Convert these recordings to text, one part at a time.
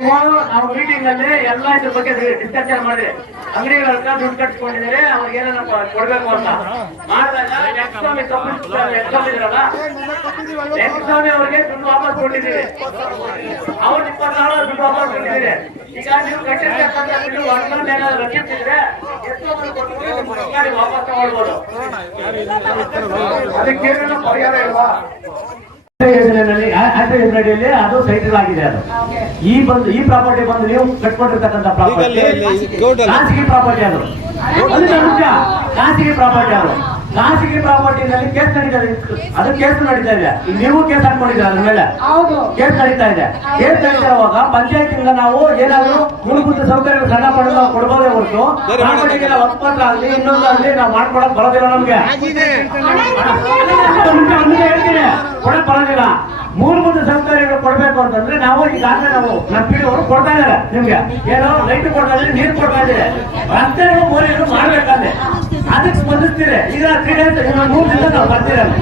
ನಾವು ಮೀಟಿಂಗ್ ಅಲ್ಲಿ ಎಲ್ಲ ಇದ್ರ ಬಗ್ಗೆ ಡಿಸ್ಕಷನ್ ಮಾಡಿದ್ರೆ ಅಂಗಡಿಗಳ ದುಡ್ಡು ಕಟ್ಕೊಂಡಿದ್ದಾರೆ ಅವ್ರಿಗೆ ಏನಪ್ಪ ಕೊಡ್ಬೇಕು ಅಂತ. ಮಾಡಿದಾಗ ವೆಂಕಟಸ್ವಾಮಿ ಇದ್ರಲ್ಲ. ವೆಂಕಟಸ್ವಾಮಿ ಅವ್ರಿಗೆ ದುಡ್ಡು ವಾಪಸ್ ಕೊಟ್ಟಿದ್ದೀವಿ. ಅವ್ರ ಇಪ್ಪತ್ತು ಸಾವಿರ ದುಡ್ಡು ವಾಪಸ್ ಕೊಟ್ಟಿದ್ದೀರಿ ಈಗ ನೀವು ಕಟ್ಟಿರ್ತಕ್ಕಂಥ ದುಡ್ಡು ವರ್ಗದಲ್ಲಿ ಏನಾದ್ರು ರಚಿಸಿದ್ರೆ ಎಷ್ಟು ವಾಪಸ್ ತಗೊಳ್ಬೋದು. ಅದಕ್ಕೇನೇನೋ ಪರಿಹಾರ ಇಲ್ವಾ? ಯೋಜನೆಯಲ್ಲಿ ಆಂಧ್ರ ಯೋಜನೆಯಲ್ಲಿ ಅದು ಸೈಟಲ್ ಆಗಿದೆ ಅದು ಈ ಬಂದು ಈ ಪ್ರಾಪರ್ಟಿ ಬಂದು ನೀವು ಕಟ್ಕೊಂಡಿರ್ತಕ್ಕಂಥ ಪ್ರಾಪರ್ಟಿ. ಖಾಸಗಿ ಪ್ರಾಪರ್ಟಿ ಅದು. ಅದು ಮುಖ್ಯ ಖಾಸಗಿ ಪ್ರಾಪರ್ಟಿ ಅದು. ಖಾಸಗಿ ಪ್ರಾಪರ್ಟಿನಲ್ಲಿ ಕೇಸ್ ನಡೀತಾ ಇದೆ. ಅದು ಕೇಸ್ ನಡೀತಾ ಇದೆ. ನೀವು ಕೇಸ್ ಹಾಕೊಂಡಿದ್ದೀರ ಅದ್ರ ಮೇಲೆ? ಹೌದು. ಕೇಸ್ ನಡೀತಾ ಇದೆ. ಕೇಸ್ ನಡೀತಾ ಇರುವಾಗ ಪಂಚಾಯತಿಂದ ನಾವು ಏನಾದ್ರು ಮೂಲಭೂತ ಸೌಕರ್ಯ ಸಣ್ಣ ಪಡೆದು ನಾವು ಕೊಡ್ಬೋದೇ ಹೊರತು. ಪ್ರಾಪರ್ಟಿಗೆಲ್ಲ ಒಪ್ಪಂದ ಆಗಲಿ ಇನ್ನೊಂದು ಆಗಲಿ ನಾವು ಮಾಡ್ಕೊಡಕ್ ಬರೋದಿಲ್ಲ ನಮ್ಗೆ. ಹೇಳ್ತೀನಿ. ಕೊಡಕ್ ಬರೋದಿಲ್ಲ. ಮೂಲಭೂತ ಸೌಕರ್ಯಗಳು ಕೊಡ್ಬೇಕು ಅಂತಂದ್ರೆ ನಾವು ಈಗಾಗಲೇ ನಾವು ನಮ್ಮ ಪೀಳಿಯವರು ಕೊಡ್ತಾ ಇದಾರೆ ನಿಮ್ಗೆ. ಏನೋ ಲೈಟ್ ಕೊಡ್ತಾ ಇದ್ರೆ ನೀರು ಕೊಡ್ತಾ ಇದೆ ರಸ್ತೆಗಳು ಮೋರಿಗಳು ಮಾಡ್ಬೇಕಂದ್ರೆ ಅದಕ್ಕೆ ಸ್ಪಂದಿಸ್ತೀರಿ ಈಗ ಕ್ರೀಡೆ ಮೂರು ದಿನ ನಾವು ಬರ್ತೀರಲ್ಲ.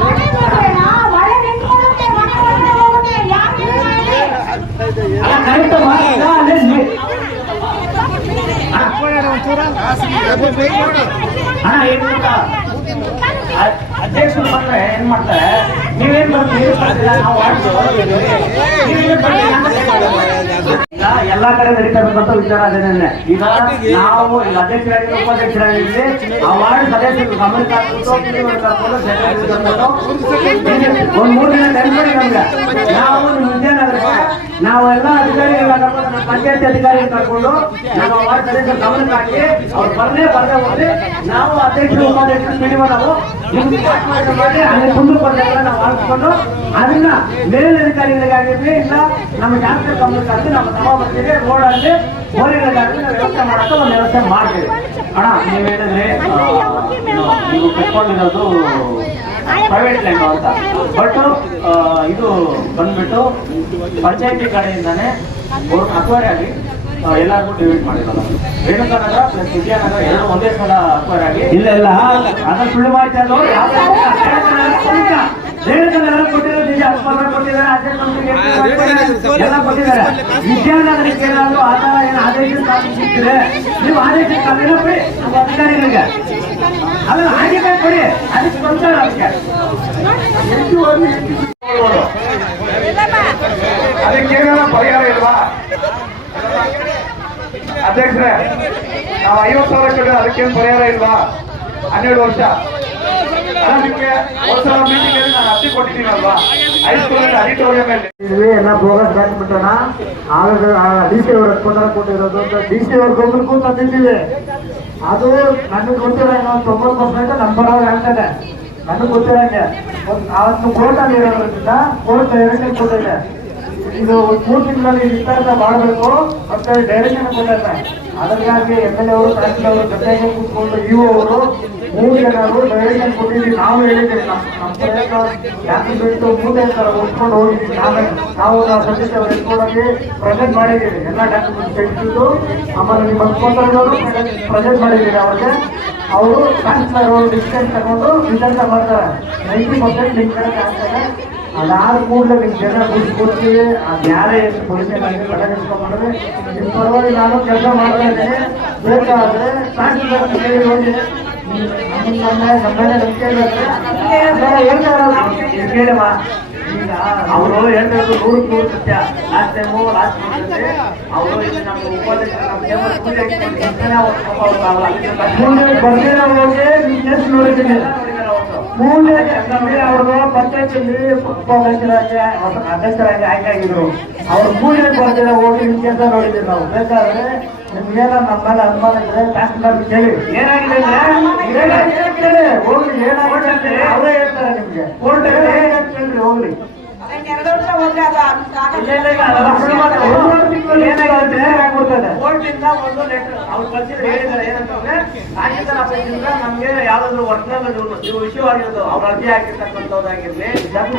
ಅಧ್ಯಕ್ಷ ಬಂದ್ರೆ ಏನ್ ಮಾಡ್ತಾರೆ? ನೀವೇನ್ ಬರ್ತೀರಿ? ನೀವ್ ಎಲ್ಲಾ ಕಡೆ ನಡೀತಕ್ಕಂಥ ವಿಚಾರ ಅದೇನೆ ಈಗ ನಾವು ಅಧ್ಯಕ್ಷರಾಗಿ ಉಪಾಧ್ಯಕ್ಷರಾಗಿರ್ಲಿ ಆ ವಾರ್ಡ್ ಸದಸ್ಯರು ಗಮನ ಒಂದ್ ಮೂರು ದಿನ ಕೊಡಿ ನಮ್ಗೆ. ನಾವು ಮುಂಜಾನೆ ನಾವೆಲ್ಲ ಅಧಿಕಾರಿಗಳನ್ನ ಕರ್ಕೊಂಡು ಪಂಚಾಯತ್ ಅಧಿಕಾರಿಗಳು ಕರ್ಕೊಂಡು ನಾವು ವಾರ್ಡ್ ಸದಸ್ಯರು ಗಮನಕ್ಕೆ ಹಾಕಿ ಅವ್ರು ಬರ್ದೇ ಬರ್ದೇ ಹೋದ್ರೆ ನಾವು ಅಧ್ಯಕ್ಷರು ಉಪಾಧ್ಯಕ್ಷರು ಮಿನಿಮಮ್ ನಾವು ಅಲ್ಲಿ ಕುಂದು ಪಡೆದಾಗ ನಾವು ಆರಿಸ್ಕೊಂಡು ಅದನ್ನ ಮೇಲಧಿಕಾರಿಗಳಿಗಾಗಿರ್ಲಿ ಇಲ್ಲ ನಮ್ಮ ಶಾಸಕರ ಗಮನಕ್ಕೆ ಹಾಕಿ ನಮ್ಮ ಸಭಾಪತಿಗೆ ರೋಡ್ ಅಲ್ಲಿ ಬೋರಿಗಳಿಗಾಗಲಿ ನಾವು ವ್ಯವಸ್ಥೆ ಮಾಡಕ್ಕೆ ಒಂದು ವ್ಯವಸ್ಥೆ ಮಾಡ್ತೀವಿ ಅಣ್ಣ ನೀವು ಹೇಳಿದ್ರೆ ನೀವು ಕಟ್ಕೊಂಡಿರೋದು ಪ್ರೈವೇಟ್ ಲ್ಯಾಂಡ್ ಅಂತ ಬಟ್ ಇದು ಬಂದ್ಬಿಟ್ಟು ಪಂಚಾಯತಿ ಕಡೆಯಿಂದಾನೆ ಅಕ್ವಾರಿ ಆಗಿ ಎಲ್ಲರಿಗೂ ಡಿವೈಡ್ ಮಾಡಿರೋದು ಪ್ಲಸ್ ವಿದ್ಯಾನಗರ ಎರಡು ಒಂದೇ ಸಲ ಅಕ್ವೈರ್ ಆಗಿ ಇಲ್ಲ ಇಲ್ಲ ಅದನ್ನ ಸುಳ್ಳು ಮಾಹಿತಿ ಅಲ್ಲ ರೇಣುಕಾನಗರ ಕೊಟ್ಟಿರೋ ನಿಜ ಅಸ್ಪತ್ರೆ ಕೊಟ್ಟಿದ್ದಾರೆ ಎಲ್ಲ ಕೊಟ್ಟಿದ್ದಾರೆ. ವಿದ್ಯಾನಗರಕ್ಕೆ ಏನಾದ್ರು ಏನು ಆದೇಶ ಸ್ಥಾಪಿಸಿದ್ರೆ ನೀವು ಆದೇಶ ಕಾಪಿನ ಕೊಡಿ ನಮ್ಮ ಅಧಿಕಾರಿಗಳಿಗೆ. ಅಲ್ಲ ಹಾಗೆ ಕೊಡಿ ಅದಕ್ಕೆ ಬರ್ತಾರೆ ಅದಕ್ಕೆ ಏನಾದ್ರೂ ಪರಿಹಾರ ಇಲ್ವಾ? ಅಧ್ಯಕ್ಷರೇ ನಾವು ಐವತ್ತು ಸಾವಿರ ಕೊಟ್ಟರೆ ಅದಕ್ಕೇನು ಪರಿಹಾರ ಇಲ್ವಾ? ಹನ್ನೆರಡು ವರ್ಷ. ಅದಕ್ಕೆ ಒಂದು ಮೀಟಿಂಗ್ ಅಲ್ಲಿ ಎಲ್ಲ ಬೋಗಸ್ ಹಾಕ್ಬಿಟ್ಟೋಣ. ಆಗ ಡಿ ಸಿ ಕೊಟ್ಟಿರೋದು ಡಿ ಸಿ ಅದು ನನಗೆ ಅವ್ರು ಹೇಳ್ತಾರೆ ನನಗೆ ಒಂದು ಕೋರ್ಟ್ ಕೋರ್ಟ್ ಕೊಟ್ಟಿದೆ ಇದು ಒಂದು ಮೂರು ತಿಂಗಳಲ್ಲಿ ವಿಸ್ತಾರ ಮಾಡಬೇಕು ಮತ್ತೆ ಡೈರೆಕ್ಷನ್ ಕೊಟ್ಟಿದ್ದಾರೆ ಅದಕ್ಕಾಗಿ ಎಂ ಎಲ್ ಎ ಅವರು ತಹಸೀಲ್ ಅವರು ಜೊತೆಗೆ ಕೂತ್ಕೊಂಡು ಯು ಅವರು ಮೂರು ಜನರು ಡೈರೆಕ್ಷನ್ ಕೊಟ್ಟಿದ್ದೀವಿ ನಾವು ಹೇಳಿದ್ದೀವಿ. ನಮ್ಮ ಪ್ರಯತ್ನ ಯಾಕೆ ಬಿಟ್ಟು ಮುಂದೆ ಸರ್ ಉಟ್ಕೊಂಡು ಹೋಗಿದ್ದೀವಿ ನಾವೇ, ನಾವು ನಾವು ಸದಸ್ಯ ಎತ್ಕೊಂಡೋಗಿ ಪ್ರೆಸೆಂಟ್ ಮಾಡಿದ್ದೀವಿ. ಎಲ್ಲ ಡಾಕ್ಯುಮೆಂಟ್ ತೆಗೆದಿದ್ದು ಆಮೇಲೆ ನಿಮ್ಮ ಸ್ಪಾನ್ಸರ್ಗಳು ಪ್ರೆಸೆಂಟ್ ಮಾಡಿದ್ದೀವಿ ಅವ್ರಿಗೆ. ಅವರು ಅವರು ಡಿಸ್ಕಸ್ ತಗೊಂಡು ವಿಚಾರ ಮಾಡ್ತಾರೆ. ನೈಂಟಿ ಪರ್ಸೆಂಟ್ ನಿಮ್ಮ ಕಡೆ ಆಗ್ತದೆ ಅದಾದ ಕೂಡಲೇ ನಿಮ್ಗೆ ಜನ ದುಡ್ಡು ಕೊಡ್ತೀವಿ ಅದು ಯಾರೇ ಎಷ್ಟು ಪೊಲೀಸಲ್ಲಿ ಮಾಡಿದ್ರೆ ನಿಮ್ಮ ಪರವಾಗಿ ನಾನು ಕೆಲಸ ಮಾಡ್ತಾ ಇದ್ದೇನೆ. ಬೇಕಾದ್ರೆ ಹೋಗಿ. ಅವರು ಹೇಳ್ತಿರೋದು ನೂರು ನೂರು ಸತ್ಯ. ಲಾಸ್ಟ್ ಟೈಮು ಲಾಸ್ಟ್ ಅವರು ನಮ್ಮ ನಮ್ಮ ಮೂರನೇ ಬರ್ದಿರೋ ಹೋಗಿ ನೋಡಿದ್ದೀನಿ ಮೂರನೇ ಅವರು ಪಂಚಾಯತಿಯಲ್ಲಿ ಉಪಮುಖ್ಯರಾಗಿ ಅಧ್ಯಕ್ಷರಾಗಿ ಆಯ್ಕೆ ಆಗಿದ್ರು ಅವ್ರು ಮೂರನೇ ಬರ್ದಿರೋ ಹೋಗಿ ಕೆಲಸ ನೋಡಿದ್ದೀವಿ ನಾವು. ಬೇಕಾದ್ರೆ ನಿಮ್ಗೇನ ನಮ್ಮ ಮೇಲೆ ಅನುಮಾನ ಇದ್ರೆ ತಹಸೀಲ್ದಾರ್ ಕೇಳಿ. ಏನಾಗಿದೆ ಕೇಳಿ. ಹೋಗ್ಲಿ ಏನಾಗಿದೆ ಅವರೇ ಹೇಳ್ತಾರೆ ನಿಮ್ಗೆ. ಕೋರ್ಟ್ ಕೇಳ್ರಿ ಹೋಗ್ಲಿ. ಎರಡು ವರ್ಷ ಹೋದ್ರೆ ಅದು ಏನಾಗುತ್ತೆ ಆಗ್ಬಿಡ್ತದೆ. ಇಂದ ಒಂದು ಲೆಟರ್ ಅವ್ರು ಕಳ್ಸಿದ್ರೆ ಹೇಳಿದ್ದಾರೆ ಏನಂತಂದ್ರೆ ತಹಸೀಲ್ದಾರ್ ಆಫೀಸಿಂದ ನಮ್ಗೆ ಯಾವ್ದಾದ್ರು ಒರಿಜಿನಲ್ ನೀವು ಇಶ್ಯೂ ಆಗಿರೋದು ಅವ್ರ ಅರ್ಜಿ ಹಾಕಿರ್ತಕ್ಕಂಥದ್ದಾಗಿರ್ಲಿ ಕಾಪಿ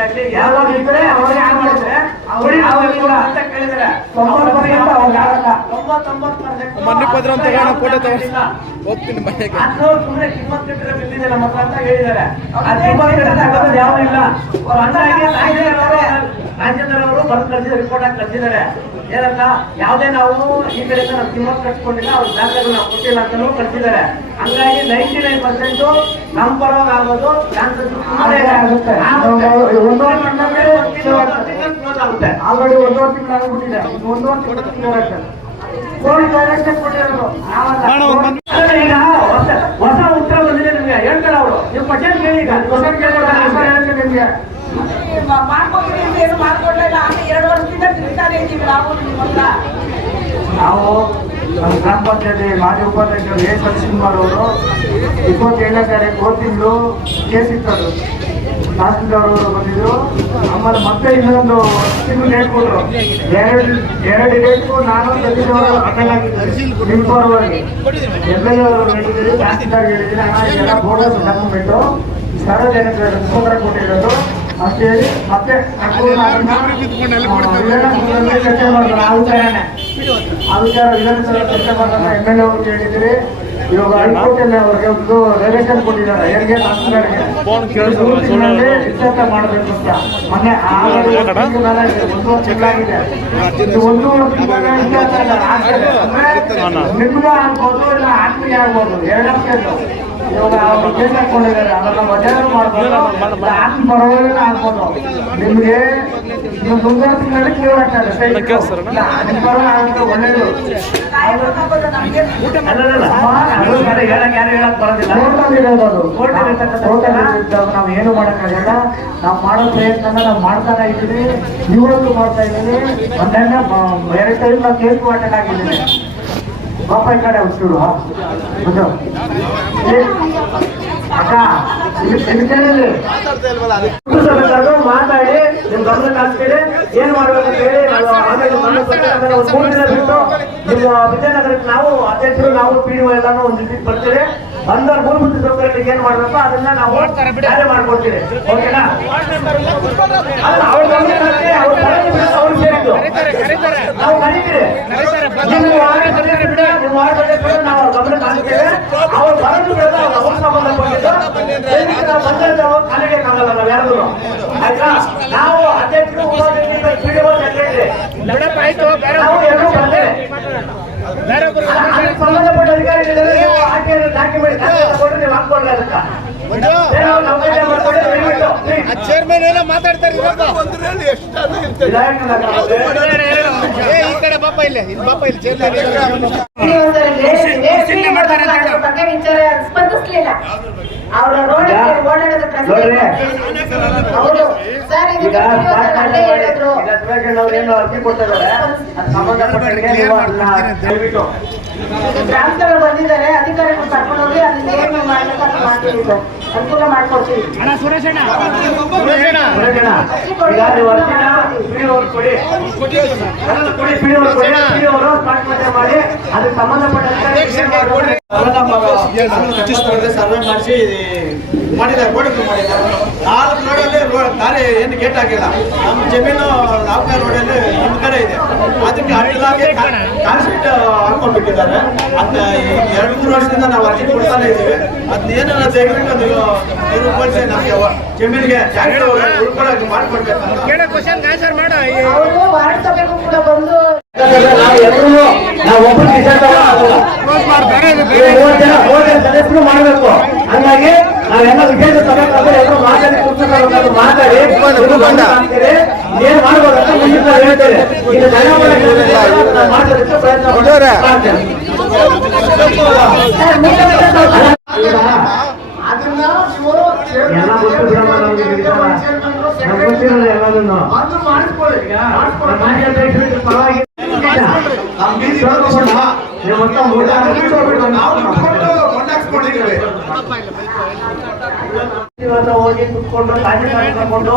ಆಗಲಿ ಯಾವಾಗ ಇದ್ರೆ ಅವ್ರಿಗೆ ಯಾರು ಮಾಡಿದ್ರೆ ಅವ್ರಿಗೆ ಅಂತ ಕೇಳಿದ್ರೆ. ತೊಂಬತ್ತೊಂಬತ್ತು percent ಪದ್ರ ಪತ್ರ ಅಂತ ಹೇಳೋಣ, ಫೋಟೋ ತಗೊಂಡು. ಹೋಗ್ತೀನಿ ಮನೆಗೆ ಇಲ್ಲ ಅವ್ರ ಅಣ್ಣಾಗಿ ರಾಜೇಂದ್ರವರು ರಾಜೇಂದ್ರವರು ಬರ್ದು ಕಳಿಸಿದ ರಿಪೋರ್ಟ್ ಆಗಿ ಕಳಿಸಿದ್ದಾರೆ ಏನಂತ ಯಾವುದೇ ನಾವು ಈ ಕಡೆಯಿಂದ ನಾವು ಕಿಮ್ಮತ್ ಕಟ್ಕೊಂಡಿಲ್ಲ ಅವ್ರ ದಾಖಲೆಗಳು ನಾವು ಕೊಟ್ಟಿಲ್ಲ ಅಂತಲೂ ಕಳಿಸಿದ್ದಾರೆ ಹಂಗಾಗಿ ನೈಂಟಿ ನೈನ್ ಪರ್ಸೆಂಟ್ ನಮ್ಮ ಪರವಾಗೋದು ಆಗೋದು ಚಾನ್ಸಸ್ ತುಂಬಾನೇ. ಆಗುತ್ತೆ. ಆಗುತ್ತೆ. ಒಂದು- ಒಂದೂವರೆ ತಿಂಗಳು ಆಗುತ್ತೆ ಆಲ್ರೆಡಿ ಒಂದೂವರೆ ತಿಂಗಳು ಆಗ್ಬಿಟ್ಟಿದೆ ಒಂದೂವರೆ ತಿಂಗಳು ಈಗ ಹೊಸ ಹೊಸ ಉತ್ತರ ಬಂದಿದೆ ನಿಮ್ಗೆ. ಹೇಳ್ತಾರೆ ಅವರು. ನೀವು ಕ್ವಶನ್ ಕೇಳಿ. ಈಗ ಕ್ವಶನ್ ಕೇಳಿ ನಿಮ್ಗೆ. ಮಾಡ್ಕೊಡ್ತೀನಿ ಅಂತ ಏನು ಮಾಡ್ಕೊಡ್ಲಿಲ್ಲ ಆಮೇಲೆ ಎರಡು ವರ್ಷದಿಂದ ತಿಂತಾನೆ ಇದ್ದೀವಿ ನಾವು ನಿಮ್ಮ ಹತ್ರ. ನಾವು ನಮ್ಮ ಗ್ರಾಮ ಪಂಚಾಯತಿ ಮಾಜಿ ಉಪಾಧ್ಯಕ್ಷರು ಎ ಸರಸಿಂಹರ್ ಮಾಡೋರು ಇಪ್ಪತ್ತೇಳನೇ ತಾರೀಕು ಹೋದ ತಿಂಗಳು ಕೇಸ್ ಅವರು ಬಂದಿದ್ರು. ಆಮೇಲೆ ಮತ್ತೆ ಇನ್ನೊಂದು ತಿಂಗಳು ಡೇಟ್ ಕೊಟ್ಟರು ಎರಡು ಎರಡು ಡೇಟ್ಗೂ ನಾನು ಅವರು ಅಟೆಂಡ್ ಆಗಿದ್ದೆ ನಿಮ್ಮ ಪರವಾಗಿ. ಎಂ ಎಲ್ ಎ ಅವರು ಹೇಳಿದ್ದೀರಿ ತಹಸೀಲ್ದಾರ್ ಹೇಳಿದ್ದೀನಿ ಇದೆಲ್ಲ ಬೋನಸ್ ಡಾಕ್ಯುಮೆಂಟು ಸಾರ್ವಜನಿಕರ ಉತ್ತರ ಕೊಟ್ಟಿರೋದು. ಅಷ್ಟೇ ಹೇಳಿ ಮತ್ತೆ ಚರ್ಚೆ ಮಾಡ್ತಾರೆ. ಆ ವಿಚಾರನೆ. ಆ ವಿಚಾರ ವಿಧಾನಸಭೆ ಚರ್ಚೆ ಮಾಡ್ತಾರೆ. ಎಂ ಎಲ್ ಎ ಅವ್ರಿಗೆ ಹೇಳಿದ್ರಿ ಇವಾಗ ಹೈಕೋರ್ಟ್ ಅಲ್ಲಿ ಅವ್ರಿಗೆ ಒಂದು ಡೈರೆಕ್ಷನ್ ಕೊಟ್ಟಿದ್ದಾರೆ. ಯಾರಿಗೆ ತಹಸೀಲ್ದಾರ್ಗೆ ಮೂರು ತಿಂಗಳಲ್ಲಿ ಇತ್ಯರ್ಥ ಮಾಡಬೇಕು ಅಂತ. ಮೊನ್ನೆ ಆಲ್ರೆಡಿ ಒಂದು ಒಂದು ತಿಂಗಳಾಗಿದೆ. ಇದು ಒಂದೂವರೆ ತಿಂಗಳ ಇತ್ಯರ್ಥ ಇಲ್ಲ, ಆಗ್ತದೆ. ನಿಮ್ಗೆ ಆಗ್ಬೋದು ಇಲ್ಲ ಆಗ್ಬೋದು. ಎರಡನೇ ಕೇಸು ಇವಾಗ ಅವ್ರು ಕೇಸ್ ಹಾಕೊಂಡಿದ್ದಾರೆ ಅದನ್ನ ವಜಾರು ಮಾಡ್ಬೋದು. ಪರವಾಗಿಲ್ಲ ಆಗ್ಬೋದು ನಿಮ್ಗೆ ತಿಂಗಳಲ್ಲಿ ಕ್ಲಿಯರ್ ಒಳ್ಳೇದು. ಬೇರೆ ನಾವು ಏನು ಮಾಡೋಕ್ಕಾಗಲ್ಲ. ನಾವು ಮಾಡೋ ಪ್ರಯತ್ನ ನಾವು ಮಾಡ್ತಾನೆ ಇದ್ದೀವಿ. ಇವತ್ತು ಮಾಡ್ತಾ ಇದ್ದೀವಿ ಒಂದೆಲ್ಲ ಎರಡು ಟೈಮ್ ನಾವು ಕೇಸ್ ಅಟೆಂಡ್ ಆಗಿದ್ದೀನಿ ಪಾಪ ಈ ಕಡೆ ಏ, ಅಕ್ಕ ಮಾತಾಡಿ ನಿಮ್ ಗಮನಕ್ಕೆ ಹಾಕ್ತೀರಿ ಏನ್ ಅಂತ ಹೇಳಿ ಒಂದು ಮೂರು ಬಿಟ್ಟು ನಿಮ್ಮ ವಿಜಯನಗರಕ್ಕೆ ನಾವು ಅಧ್ಯಕ್ಷರು ನಾವು ಡಿ ಎಲ್ಲಾನು ಒಂದು ಇದಕ್ಕೆ ಬರ್ತೀರಿ ಬಂದ ಮೂಲಭೂತ ಸೌಕರ್ಯಕ್ಕೆ ಏನ್ ಮಾಡ್ಬೇಕು ಅದನ್ನ ನಾವು ಕಾರ್ಯ ಓಕೆನಾ ಅಲ್ಲ ಅವ್ರ ಗಮನಕ್ಕೆ ಹಾಕಿ, ಅವ್ರ ಕರೆದು ಬಿಡು, ಅವ್ರು ಸೇರಿದ್ದು ನಾವು ಕರೀತೀರಿ ನಿಮ್ಮ ವಾರ್ಡ್ ಸದಸ್ಯರು ಬಿಡಿ, ನಿಮ್ಮ ವಾರ್ಡ್ ಸದಸ್ಯರು ನಾವು ಅವ್ರ ಗಮನಕ್ಕೆ ಹಾಕ್ತೇವೆ ಅವ್ರು ಬರೋದು ಬಿಡೋದು ಅವ್ರ ಅವ್ರ ಸಂಬಂಧಪಟ್ಟಿದ್ದು ದಯವಿಟ್ಟು ನಾವು ಕಲಿಯಕ್ಕಾಗಲ್ಲ ನಾವು ಯಾರಿಗೂ ಆಯ್ತಾ? ನಾವು ಅಧ್ಯಕ್ಷರು ಪಿಡಿಒ ನಾವು ಸಂಬಂಧಪಟ್ಟ ಅಧಿಕಾರಿಗಳಿದ್ದಾರೆ ನೀವು ಡಾಕ್ಯುಮೆಂಟ್ ತಗೊಂಡು ನೀವು ಚೇರ್ಮನ್ ಏನೋ ಮಾತಾಡ್ತಾರೆ. ಈ ಕಡೆ ಬಾಪ ಇಲ್ಲ ಇಲ್ಲಿ ಬಾಪ ಇಲ್ಲಿ ಚೇರ್ಮನ್ ಬಗ್ಗೆ ವಿಚಾರ ಸ್ಪಂದಿಸ್ಲಿಲ್ಲ. ಅವರ ರೋಡ್ ಓಡಾಡೋದು ನೋಡ್ರಿ. ಹೌದು. ಸರ್ ಈಗ ಅರ್ಜಿ ಕೊಟ್ಟಿದ್ದಾರೆ. ಅದು ಸಂಬಂಧಪಟ್ಟಂಗೆ ನೀವು ಅದನ್ನ ದಯವಿಟ್ಟು ಬಂದಿದ್ದಾರೆ ಅಧಿಕಾರಿಗಳು ಕರ್ಕೊಂಡು ಹೋಗಿ ಅದನ್ನ ಏನು ಮಾಡ್ಬೇಕು. ಅನುಕೂಲ ಮಾಡ್ಕೊಡ್ತೀವಿ. ಕೊಡಿ. ಕೊಡಿ ಅವರು ಮಾಡಿ ಅದಕ್ಕೆ ಸಂಬಂಧಪಟ್ಟ? ಸರ್ವೆ ಮಾಡಿಸಿ ಮಾಡಿದ್ದಾರೆ ನಾಲ್ಕು ದಾರಿ ಏನು ಗೇಟ್ ಆಗಿಲ್ಲ. ನಮ್ಮ ಜಮೀನು ಲಾಭ ರೋಡಲ್ಲಿ ನಿಮ್ಮ ಕಡೆ ಇದೆ. ಅದಕ್ಕೆ ಅಡ್ಡಲಾಗಿ ಕಾನ್ಸ್ಟ್ರೀಟ್ ಹಾಕೊಂಡ್ಬಿಟ್ಟಿದ್ದಾರೆ ಅದನ್ನ ಎರಡು ಮೂರು ವರ್ಷದಿಂದ ನಾವು ಅರ್ಜಿ ಕೊಡ್ತಾನೆ ಇದ್ದೀವಿ. ಅದನ್ನೇನ ತೆಗೆದ್ರೆ ಅದು ನಿರೂಪಿಸಿ ನಮಗೆ ಜಮೀನಿಗೆ ಉಳ್ಕೊಳ್ಳೋಕೆ ಮಾಡ್ಕೊಡ್ಬೇಕು ಕೂಡ ಬಂದು ನಾವು ಎಲ್ಲರೂ ನಾವು ಒಬ್ಬರು ಮಾಡಬೇಕು ಹಂಗಾಗಿ ನಾವೆಲ್ಲ ವಿಶೇಷ ಸಭೆಗಳಾದ್ರೆ ಎಲ್ಲರೂ ಮಾತಾಡಿ ಕೂತ್ಕೊಂಡು ಬಂದ ಏನ್ ಮಾಡ್ಬೋದು ಅಂತ ಮುಂದಿನ ನಾವು ಹೇಳ್ತೇವೆ ಇದು ಜನ ಮಾಡೋದಕ್ಕೆ ಪ್ರಯತ್ನ ಅದನ್ನ ಇವರು ಎಲ್ಲ ಅದು ಮಾಡಿಸ್ಕೊಳ್ಳಿ ಪರವಾಗಿ ಹೋಗಿ ಕುತ್ಕೊಂಡು ತಹಸೀಲ್ದಾರ್ ಕರ್ಕೊಂಡು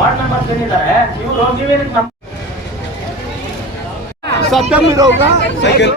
ವಾರ್ಡ್ ಮೆಂಬರ್ಸ್ ಏನಿದ್ದಾರೆ ಇವರು ನೀವೇನಕ್ಕೆ ಸೈಕಲ್